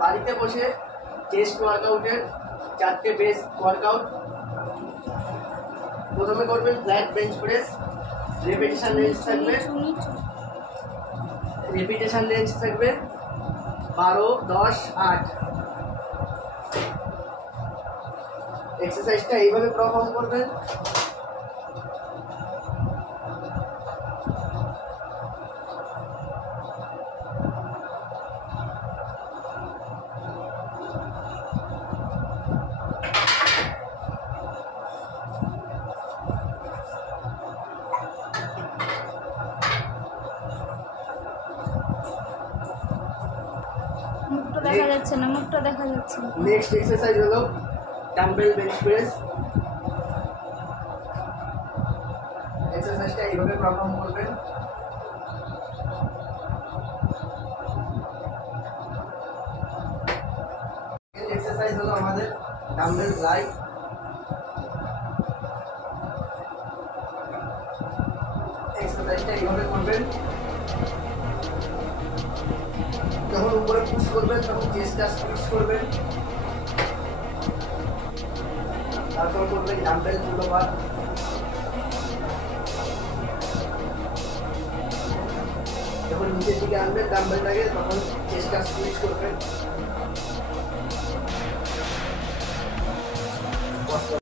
বাড়িতে বসে চেস্ট ওয়ার্কআউটের 4টে বেস ওয়ার্কআউট। প্রথমে করবেন flat bench press, repetition range থাকবে 12, 10, 8। এক্সারসাইজটা এইভাবে পারফর্ম করবেন। মুখটা দেখা যাচ্ছে না, মুখটা দেখা যাচ্ছে না। নেক্সট এক্সারসাইজ হলো ডাম্বেল বেঞ্চ প্রেস। এক্সারসাইজটা এইভাবে পারফর্ম করবেন। এক্সারসাইজ হলো আমাদের ডাম্বেল ফ্লাই। এক্সারসাইজটা এইভাবে করবেন। যখন উপরে পুশ করবেন তখন চেস্টটা স্কুইজ করবেন, তারপর করবেন ডাম্বেল পুল ওভার। যখন নিচের দিকে আনবেন ডাম্বেলটাকে তখন চেস্টটা স্কুইজ করবেন।